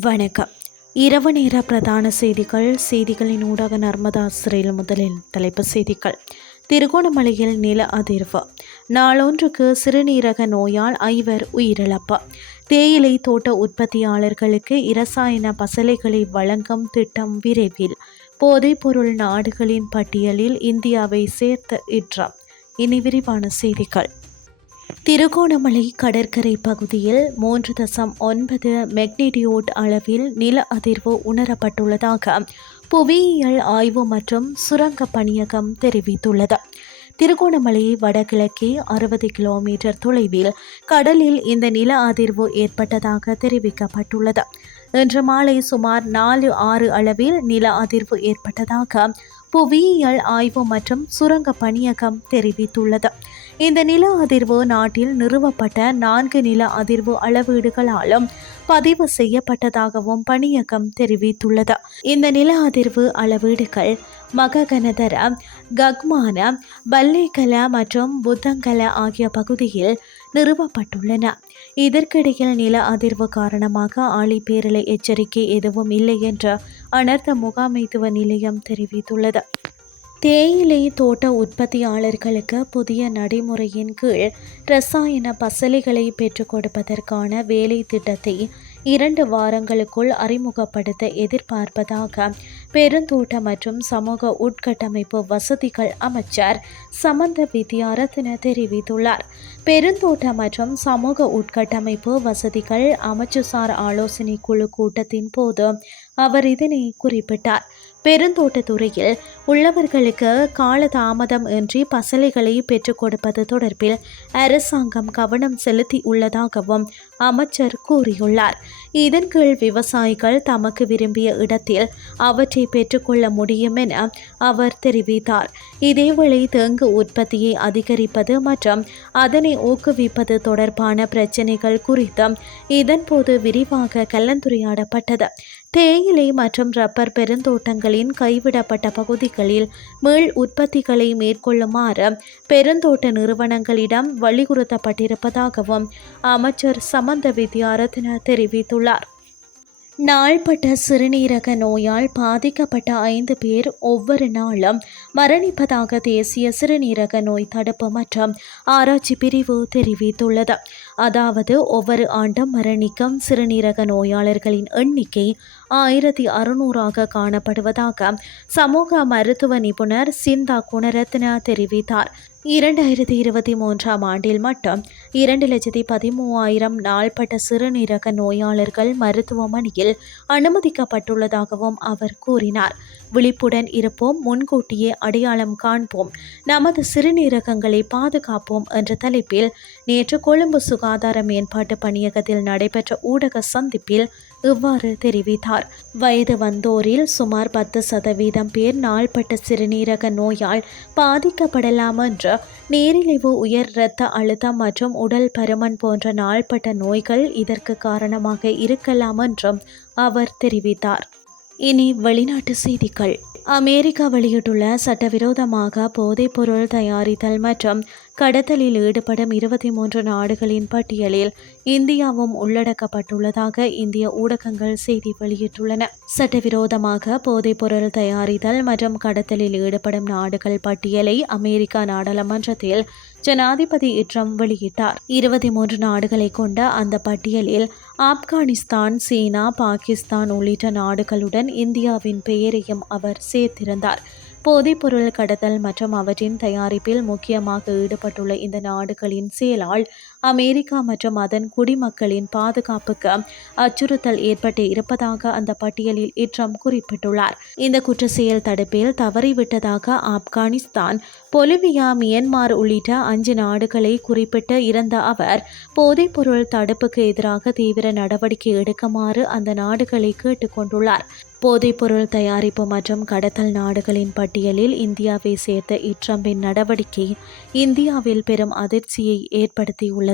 வணக்கம். இரவு நேர பிரதான செய்திகள் செய்திகளின் ஊடாக நர்மதா சிறையில் முதலில் தலைப்பு செய்திகள். திருகோணமலையில் நில அதிர்வு. நாளொன்றுக்கு சிறுநீரக நோயால் ஐவர் உயிரிழப்பு. தேயிலை தோட்ட உற்பத்தியாளர்களுக்கு இரசாயன பசலைகளை வழங்கும் திட்டம் விரைவில். போதைப்பொருள் நாடுகளின் பட்டியலில் இந்தியாவை சேர்த்த இற்றம். இனி விரிவான செய்திகள். திருகோணமலை கடற்கரை பகுதியில் மூன்று தசம் ஒன்பது மெக்னிடியூட் அளவில் நில அதிர்வு உணரப்பட்டுள்ளதாக புவியியல் ஆய்வு மற்றும் சுரங்க பணியகம் தெரிவித்துள்ளது. திருகோணமலை வடகிழக்கே அறுபது கிலோமீட்டர் தொலைவில் கடலில் இந்த நில அதிர்வு ஏற்பட்டதாக தெரிவிக்கப்பட்டுள்ளது. இன்று மாலை சுமார் நாலு ஆறு அளவில் நில அதிர்வு ஏற்பட்டதாக புவியியல் ஆய்வு மற்றும் சுரங்க பணியகம் தெரிவித்துள்ளது. இந்த நில அதிர்வு நாட்டில் நிறுவப்பட்ட நான்கு நில அதிர்வு அளவீடுகளாலும் பதிவு செய்யப்பட்டதாகவும் பணியகம் தெரிவித்துள்ளது. இந்த நில அதிர்வு அளவீடுகள் மககனதர கக்மான பல்லேகல மற்றும் புத்தங்கல ஆகிய பகுதியில் நிறுவப்பட்டுள்ளன. இதற்கிடையில் நில அதிர்வு காரணமாக ஆழிப்பேரலை எச்சரிக்கை எதுவும் இல்லை என்று அனர்த்த முகாமைத்துவ நிலையம் தெரிவித்துள்ளது. தேயிலை தோட்ட உற்பத்தியாளர்களுக்கு புதிய நடைமுறையின் கீழ் ரசாயன பசலைகளை பெற்றுக் கொடுப்பதற்கான வேலை திட்டத்தை இரண்டு வாரங்களுக்குள் அறிமுகப்படுத்த எதிர்பார்ப்பதாக பெருந்தோட்ட மற்றும் சமூக உட்கட்டமைப்பு வசதிகள் அமைச்சர் சமந்த வித்யாரத்ன தெரிவித்துள்ளார். பெருந்தோட்ட மற்றும் சமூக உட்கட்டமைப்பு வசதிகள் அமைச்சுசார் ஆலோசனை குழு கூட்டத்தின் போது அவர் இதனை குறிப்பிட்டார். பெருந்தோட்டத்துறையில் உள்ளவர்களுக்கு காலதாமதம் இன்றி பசலைகளை பெற்றுக் கொடுப்பது தொடர்பில் அரசாங்கம் கவனம் செலுத்தி உள்ளதாகவும் அமைச்சர் கூறியுள்ளார். இதன் கீழ் விவசாயிகள் தமக்கு விரும்பிய இடத்தில் அவற்றை பெற்றுக்கொள்ள முடியும் என அவர் தெரிவித்தார். இதேவேளை தேங்கு உற்பத்தியை அதிகரிப்பது மற்றும் அதனை ஊக்குவிப்பது தொடர்பான பிரச்சினைகள் குறித்தும் இதன்போது விரிவாக கலந்துரையாடப்பட்டது. தேயிலை மற்றும் ரப்பர் பெருந்தோட்டங்களின் கைவிடப்பட்ட பகுதிகளில் மீள் உற்பத்திகளை மேற்கொள்ளுமாறு பெருந்தோட்ட நிறுவனங்களிடம் வலியுறுத்தப்பட்டிருப்பதாகவும் அமைச்சர் சமந்த வித்யாரத்ன தெரிவித்துள்ளார். நாள்பட்ட சிறுநீரக நோயால் பாதிக்கப்பட்ட ஐந்து பேர் ஒவ்வொரு நாளும் மரணிப்பதாக தேசிய சிறுநீரக நோய் தடுப்பு மற்றும் ஆராய்ச்சி பிரிவு தெரிவித்துள்ளது. அதாவது ஒவ்வொரு ஆண்டும் மரணிக்கும் சிறுநீரக நோயாளர்களின் எண்ணிக்கை ஆயிரத்தி அறுநூறாக காணப்படுவதாக சமூக மருத்துவ நிபுணர் சிந்தா குணரத்ன தெரிவித்தார். இரண்டாயிரத்தி இருபத்தி மூன்றாம் ஆண்டில் மட்டும் இரண்டு லட்சத்தி பதிமூவாயிரம் நாள்பட்ட சிறுநீரக நோயாளர்கள் மருத்துவமனையில் அனுமதிக்கப்பட்டுள்ளதாகவும் அவர் கூறினார். விழிப்புடன் இருப்போம் முன்கூட்டியே அடையாளம் காண்போம். நமது சிறுநீரகங்களை பாதுகாப்போம் என்ற தலைப்பில் நேற்று கொழும்பு சுகாதார மேம்பாட்டு பணியகத்தில் நடைபெற்ற ஊடக சந்திப்பில் இவ்வாறு தெரிவித்தார். வயது வந்தோரில் சுமார் பத்து சதவீதம் பேர் நாள்பட்ட சிறுநீரக நோயால் பாதிக்கப்படலாம் என்ற நீரிழிவு உயர் இரத்த அழுத்தம் மற்றும் உடல் பருமன் போன்ற நாள்பட்ட நோய்கள் இதற்கு காரணமாக இருக்கலாம் என்றும் அவர் தெரிவித்தார். இனி வெளிநாட்டு செய்திகள். அமெரிக்கா வெளியிட்டுள்ள சட்டவிரோதமாக போதைப்பொருள் தயாரித்தல் மற்றும் கடத்தலில் ஈடுபடும் இருபத்தி மூன்று நாடுகளின் பட்டியலில் இந்தியாவும் உள்ளடக்கப்பட்டுள்ளதாக இந்திய ஊடகங்கள் செய்தி வெளியிட்டுள்ளன. சட்டவிரோதமாக போதைப்பொருள் தயாரித்தல் மற்றும் கடத்தலில் ஈடுபடும் நாடுகள் பட்டியலை அமெரிக்கா நாடாளுமன்றத்தில் ஜனாதிபதி இட்ரம் வெளியிட்டார். இருபத்தி மூன்று நாடுகளை கொண்ட அந்த பட்டியலில் ஆப்கானிஸ்தான் சீனா பாகிஸ்தான் உள்ளிட்ட நாடுகளுடன் இந்தியாவின் பெயரையும் அவர் சேர்த்திருந்தார். போதைப்பொருள் கடத்தல் மற்றும் அவற்றின் தயாரிப்பில் முக்கியமாக ஈடுபட்டுள்ள இந்த நாடுகளின் செயலால் அமெரிக்கா மற்றும் அதன் குடிமக்களின் பாதுகாப்புக்கு அச்சுறுத்தல் ஏற்பட்டு இருப்பதாக அந்த பட்டியலில் இட்ரம் குறிப்பிட்டுள்ளார். இந்த குற்ற செயல் தடுப்பில் தவறிவிட்டதாக ஆப்கானிஸ்தான் பொலிவியா மியன்மார் உள்ளிட்ட அஞ்சு நாடுகளை குறிப்பிட்டு இருந்த அவர் போதைப்பொருள் தடுப்புக்கு எதிராக தீவிர நடவடிக்கை எடுக்குமாறு அந்த நாடுகளை கேட்டுக்கொண்டுள்ளார் போதைப்பொருள் தயாரிப்பு மற்றும் கடத்தல் நாடுகளின் பட்டியலில் இந்தியாவை சேர்த்த இட்ரம்பின் நடவடிக்கை இந்தியாவில் பெரும் அதிர்ச்சியை ஏற்படுத்தியுள்ளது.